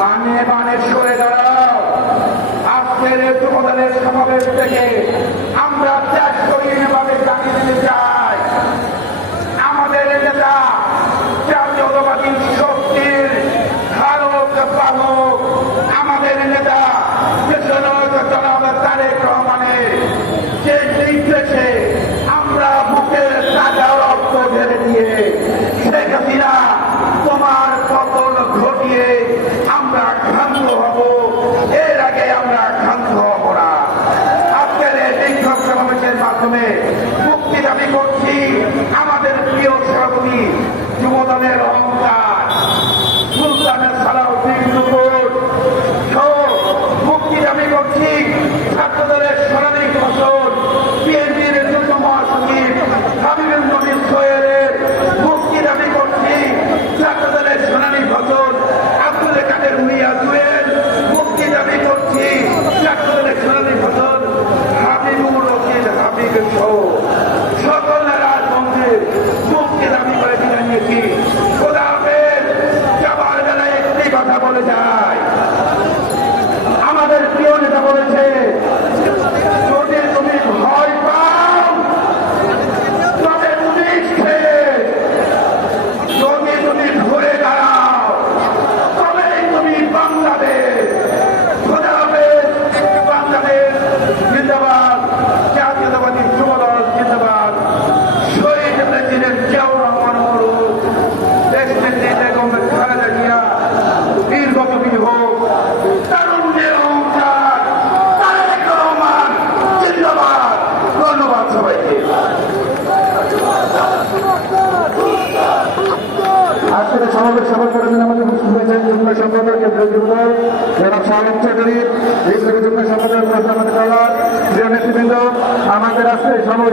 মানে মানে সরে দাঁড়াও। আজকের সমাবেশ থেকে আমরা ত্যাগ করি এভাবে জানিয়ে দিতে চাই। নেতা বলেছেন।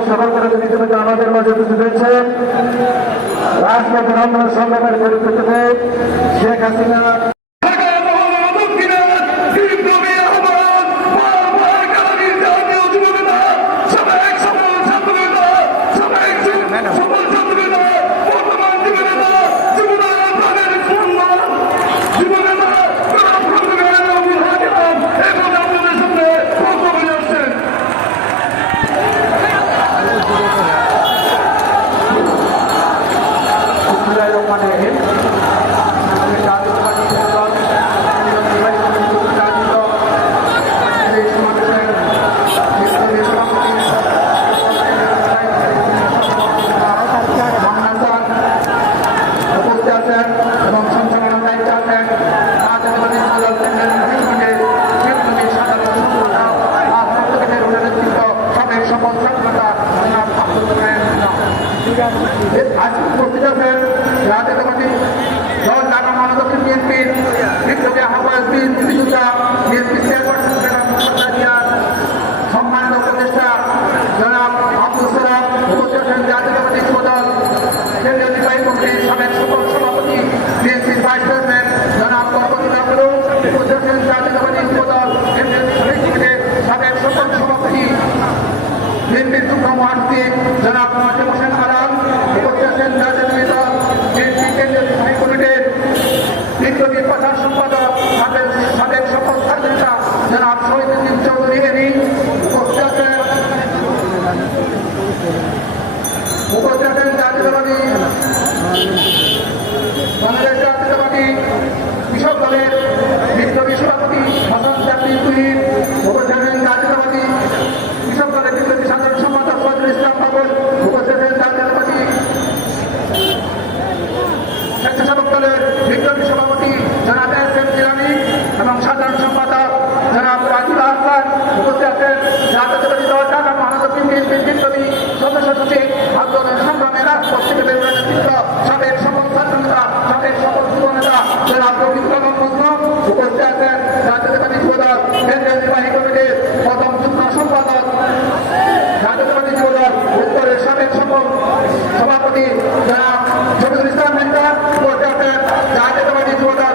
আমাদের সকলকে ইতিমধ্যে আমাদের মাঝে উপস্থিত হয়েছে রাজপথ আন্দোলন সংগ্রামের পরিপ্রেক্ষিতে শেখ হাসিনা উপদেষ্টা নেতৃত্বের জনাব মুখোপাধ্যায় সম্মানিত উপদেষ্টা জনাব আব্দুল সালাম হোসেন জাতীয়তাবাদী প্রধান কেন্দ্রীয় নির্বাহী কমিটির সাবেক সকল সভাপতি বিএনপির ভাইস চেয়ারম্যান জনাব গণপতি নাগরু হোসেন জাতীয়তাবাদী প্রধান কেন্দ্রীয় নির্বাহী উপস্থিত আছেন మన యొక్క এবং সভাপতি জমিদুল ইসলাম মেহতা ও ডক্টর যুবদল।